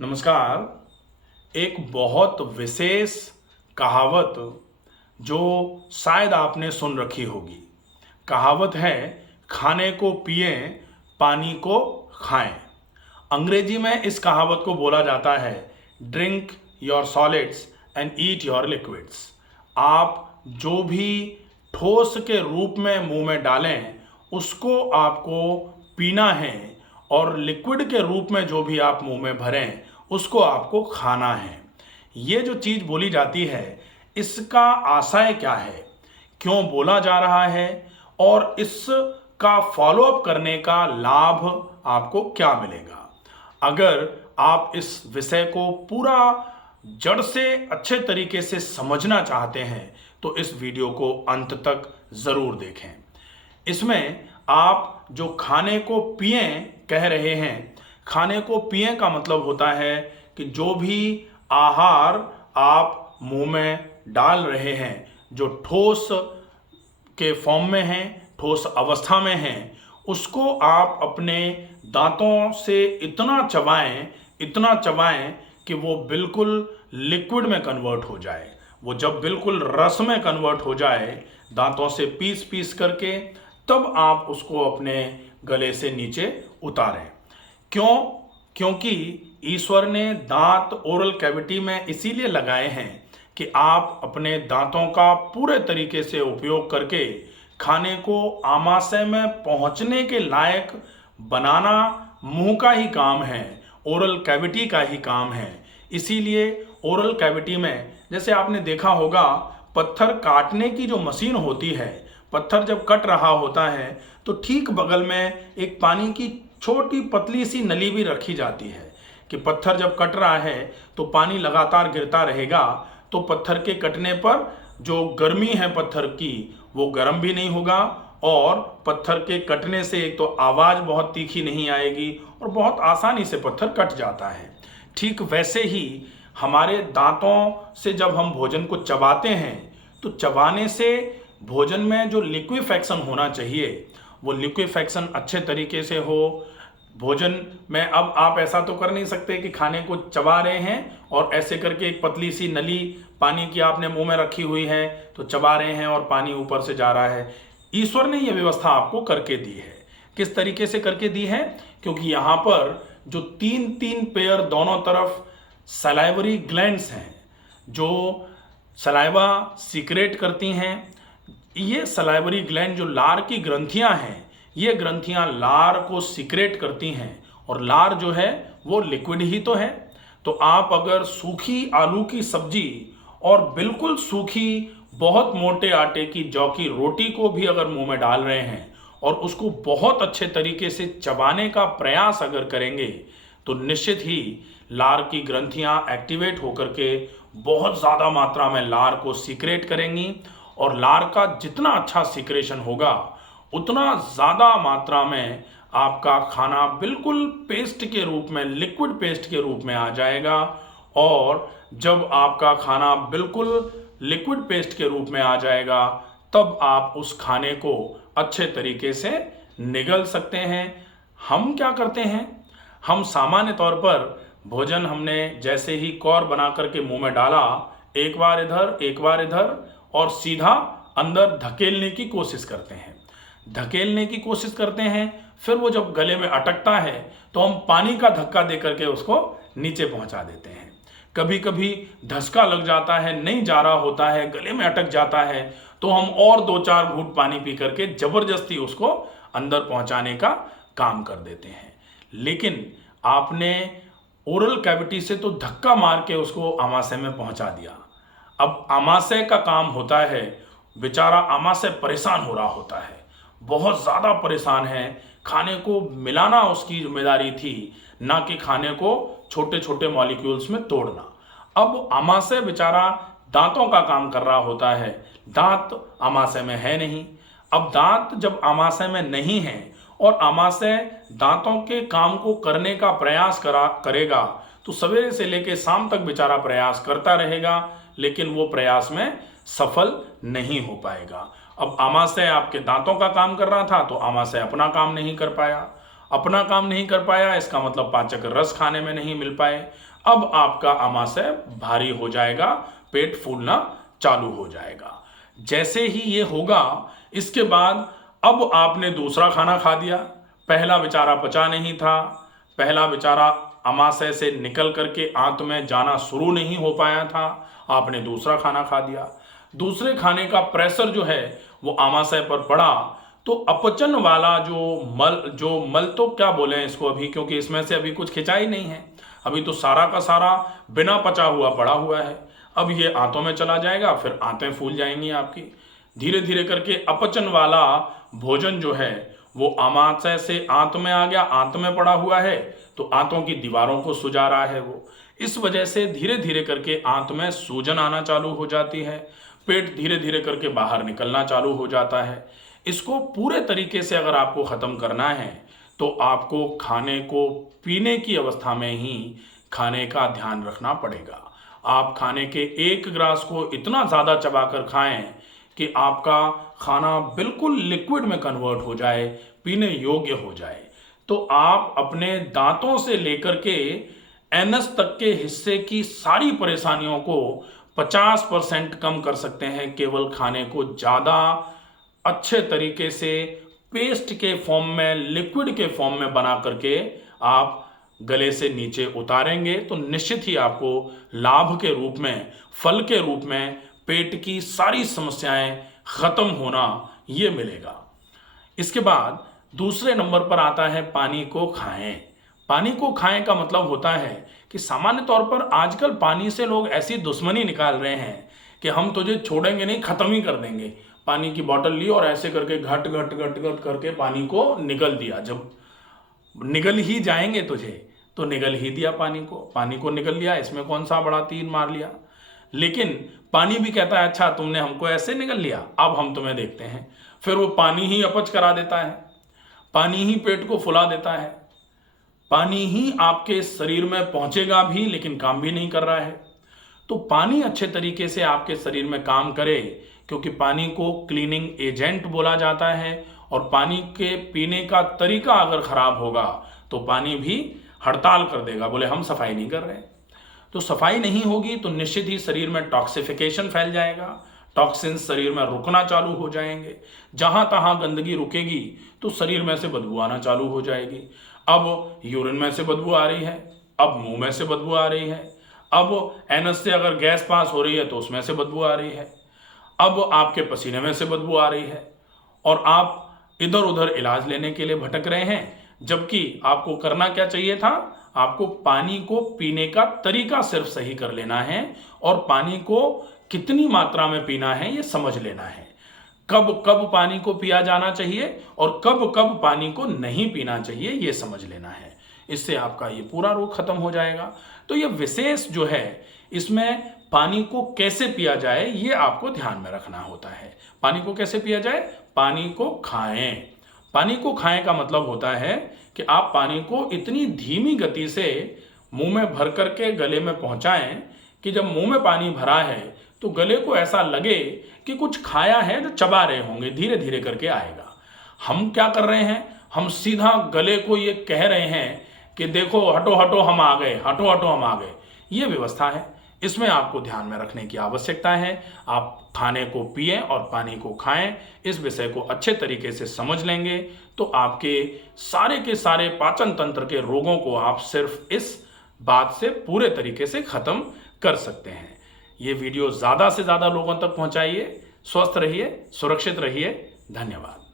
नमस्कार। एक बहुत विशेष कहावत जो शायद आपने सुन रखी होगी। कहावत है, खाने को पिए पानी को खाएं। अंग्रेजी में इस कहावत को बोला जाता है, drink your solids and eat your liquids. आप जो भी ठोस के रूप में मुंह में डालें उसको आपको पीना है, और लिक्विड के रूप में जो भी आप मुंह में भरें उसको आपको खाना है। ये जो चीज़ बोली जाती है, इसका आशय क्या है, क्यों बोला जा रहा है, और इसका फॉलोअप करने का लाभ आपको क्या मिलेगा। अगर आप इस विषय को पूरा जड़ से अच्छे तरीके से समझना चाहते हैं तो इस वीडियो को अंत तक ज़रूर देखें। इसमें आप जो खाने को पिए कह रहे हैं, खाने को पिए का मतलब होता है कि जो भी आहार आप मुंह में डाल रहे हैं, जो ठोस के फॉर्म में हैं, ठोस अवस्था में हैं, उसको आप अपने दांतों से इतना चबाएं कि वो बिल्कुल लिक्विड में कन्वर्ट हो जाए। वो जब बिल्कुल रस में कन्वर्ट हो जाए, दांतों से पीस पीस करके, तब आप उसको अपने गले से नीचे उतारें। क्योंकि ईश्वर ने दांत ओरल कैविटी में इसीलिए लगाए हैं कि आप अपने दांतों का पूरे तरीके से उपयोग करके खाने को आमाशय में पहुंचने के लायक बनाना मुंह का ही काम है, ओरल कैविटी का ही काम है। इसीलिए ओरल कैविटी में, जैसे आपने देखा होगा, पत्थर काटने की जो मशीन होती है, पत्थर जब कट रहा होता है तो ठीक बगल में एक पानी की छोटी पतली सी नली भी रखी जाती है कि पत्थर जब कट रहा है तो पानी लगातार गिरता रहेगा, तो पत्थर के कटने पर जो गर्मी है पत्थर की, वो गर्म भी नहीं होगा, और पत्थर के कटने से एक तो आवाज़ बहुत तीखी नहीं आएगी और बहुत आसानी से पत्थर कट जाता है। ठीक वैसे ही हमारे दांतों से जब हम भोजन को चबाते हैं तो चबाने से भोजन में जो लिक्विफैक्शन होना चाहिए वो लिक्विफैक्शन अच्छे तरीके से हो। भोजन में अब आप ऐसा तो कर नहीं सकते कि खाने को चबा रहे हैं और ऐसे करके एक पतली सी नली पानी की आपने मुंह में रखी हुई है तो चबा रहे हैं और पानी ऊपर से जा रहा है। ईश्वर ने यह व्यवस्था आपको करके दी है। किस तरीके से करके दी है? क्योंकि यहाँ पर जो तीन तीन पेयर दोनों तरफ सलाइवरी ग्लैंड्स हैं, जो सलाइवा सीक्रेट करती हैं। ये सलाइवरी ग्लैंड जो लार की ग्रंथियां हैं, ये ग्रंथियां लार को सीक्रेट करती हैं, और लार जो है वो लिक्विड ही तो है। तो आप अगर सूखी आलू की सब्जी और बिल्कुल सूखी बहुत मोटे आटे की जौ की रोटी को भी अगर मुंह में डाल रहे हैं और उसको बहुत अच्छे तरीके से चबाने का प्रयास अगर करेंगे तो निश्चित ही लार की ग्रंथियां एक्टिवेट होकर के बहुत ज़्यादा मात्रा में लार को सीक्रेट करेंगी, और लार का जितना अच्छा सीक्रेशन होगा उतना ज़्यादा मात्रा में आपका खाना बिल्कुल पेस्ट के रूप में, लिक्विड पेस्ट के रूप में आ जाएगा। और जब आपका खाना बिल्कुल लिक्विड पेस्ट के रूप में आ जाएगा तब आप उस खाने को अच्छे तरीके से निगल सकते हैं। हम क्या करते हैं, हम सामान्य तौर पर भोजन हमने जैसे ही कौर बना करके मुंह में डाला, एक बार इधर एक बार इधर, और सीधा अंदर धकेलने की कोशिश करते हैं। फिर वो जब गले में अटकता है तो हम पानी का धक्का दे करके उसको नीचे पहुंचा देते हैं। कभी कभी धक्का लग जाता है, नहीं जा रहा होता है, गले में अटक जाता है, तो हम और 2-4 घूंट पानी पी करके जबरदस्ती उसको अंदर पहुंचाने का काम कर देते हैं। लेकिन आपने ओरल कैविटी से तो धक्का मार के उसको आमाशय में पहुंचा दिया। अब आमाशय का काम होता है, बेचारा आमाशय परेशान हो रहा होता है, बहुत ज़्यादा परेशान है। खाने को मिलाना उसकी जिम्मेदारी थी, ना कि खाने को छोटे छोटे मॉलिक्यूल्स में तोड़ना। अब आमाशय बेचारा दांतों का काम कर रहा होता है, दांत आमाशय में है नहीं। अब दांत जब आमाशय में नहीं है और आमाशय दांतों के काम को करने का प्रयास करेगा तो सवेरे से लेकर शाम तक बेचारा प्रयास करता रहेगा, लेकिन वो प्रयास में सफल नहीं हो पाएगा। अब आमाशय आपके दांतों का काम कर रहा था तो आमाशय अपना काम नहीं कर पाया। इसका मतलब पाचक रस खाने में नहीं मिल पाए। अब आपका आमाशय भारी हो जाएगा, पेट फूलना चालू हो जाएगा। जैसे ही ये होगा, इसके बाद अब आपने दूसरा खाना खा दिया, पहला बेचारा पचा नहीं था, पहला बेचारा आमाशय से निकल करके आंत में जाना शुरू नहीं हो पाया था, आपने दूसरा खाना खा दिया। दूसरे खाने का प्रेशर जो है वो आमाशय पर पड़ा, तो अपचन वाला जो मल तो क्या बोले इसको अभी, क्योंकि इसमें से अभी कुछ खिंचा ही नहीं है, अभी तो सारा का सारा बिना पचा हुआ पड़ा हुआ है। अब ये आंतों में चला जाएगा, फिर आंतें फूल जाएंगी आपकी। धीरे धीरे करके अपचन वाला भोजन जो है वो आमाशय से आंत में आ गया, आंत में पड़ा हुआ है, तो आंतों की दीवारों को सुजा रहा है वो। इस वजह से धीरे धीरे करके आंत में सूजन आना चालू हो जाती है, पेट धीरे धीरे करके बाहर निकलना चालू हो जाता है। इसको पूरे तरीके से अगर आपको ख़त्म करना है तो आपको खाने को पीने की अवस्था में ही खाने का ध्यान रखना पड़ेगा। आप खाने के एक ग्रास को इतना ज़्यादा चबाकर खाएं कि आपका खाना बिल्कुल लिक्विड में कन्वर्ट हो जाए, पीने योग्य हो जाए। तो आप अपने दांतों से लेकर के एनस तक के हिस्से की सारी परेशानियों को 50% कम कर सकते हैं, केवल खाने को ज़्यादा अच्छे तरीके से पेस्ट के फॉर्म में, लिक्विड के फॉर्म में बना करके आप गले से नीचे उतारेंगे तो निश्चित ही आपको लाभ के रूप में, फल के रूप में पेट की सारी समस्याएं खत्म होना ये मिलेगा। इसके बाद दूसरे नंबर पर आता है पानी को खाएं। पानी को खाएं का मतलब होता है कि सामान्य तौर पर आजकल पानी से लोग ऐसी दुश्मनी निकाल रहे हैं कि हम तुझे छोड़ेंगे नहीं, खत्म ही कर देंगे। पानी की बोतल ली और ऐसे करके घट घट घट घट करके पानी को निगल दिया। जब निगल ही जाएंगे तुझे तो निगल ही दिया पानी को निगल लिया, इसमें कौन सा बड़ा तीर मार लिया। लेकिन पानी भी कहता है अच्छा तुमने हमको ऐसे निगल लिया, अब हम तुम्हें देखते हैं। फिर वो पानी ही अपच करा देता है, पानी ही पेट को फुला देता है, पानी ही आपके शरीर में पहुंचेगा भी लेकिन काम भी नहीं कर रहा है। तो पानी अच्छे तरीके से आपके शरीर में काम करे, क्योंकि पानी को क्लीनिंग एजेंट बोला जाता है, और पानी के पीने का तरीका अगर खराब होगा तो पानी भी हड़ताल कर देगा, बोले हम सफाई नहीं कर रहे। तो सफाई नहीं होगी तो निश्चित ही शरीर में टॉक्सिफिकेशन फैल जाएगा, टॉक्सिन्स शरीर में रुकना चालू हो जाएंगे। जहां तहां गंदगी रुकेगी तो शरीर में से बदबू आना चालू हो जाएगी। अब यूरिन में से बदबू आ रही है, अब मुंह में से बदबू आ रही है, अब एनस से अगर गैस पास हो रही है तो उसमें से बदबू आ रही है, अब आपके पसीने में से बदबू आ रही है, और आप इधर उधर इलाज लेने के लिए भटक रहे हैं। जबकि आपको करना क्या चाहिए था, आपको पानी को पीने का तरीका सिर्फ सही कर लेना है, और पानी को कितनी मात्रा में पीना है ये समझ लेना है। कब कब पानी को पिया जाना चाहिए और कब कब पानी को नहीं पीना चाहिए ये समझ लेना है। इससे आपका ये पूरा रोग खत्म हो जाएगा। तो ये विशेष जो है इसमें पानी को कैसे पिया जाए ये आपको ध्यान में रखना होता है। पानी को कैसे पिया जाए, पानी को खाएं। पानी को खाएं का मतलब होता है कि आप पानी को इतनी धीमी गति से मुंह में भर करके गले में पहुंचाएं कि जब मुंह में पानी भरा है तो गले को ऐसा लगे कि कुछ खाया है जो चबा रहे होंगे, धीरे धीरे करके आएगा। हम क्या कर रहे हैं, हम सीधा गले को ये कह रहे हैं कि देखो हटो हटो हम आ गए, हटो हटो हम आ गए। ये व्यवस्था है, इसमें आपको ध्यान में रखने की आवश्यकता है। आप खाने को पिएं और पानी को खाएं। इस विषय को अच्छे तरीके से समझ लेंगे तो आपके सारे के सारे पाचन तंत्र के रोगों को आप सिर्फ इस बात से पूरे तरीके से खत्म कर सकते हैं। ये वीडियो ज़्यादा से ज़्यादा लोगों तक पहुंचाइए। स्वस्थ रहिए, सुरक्षित रहिए। धन्यवाद।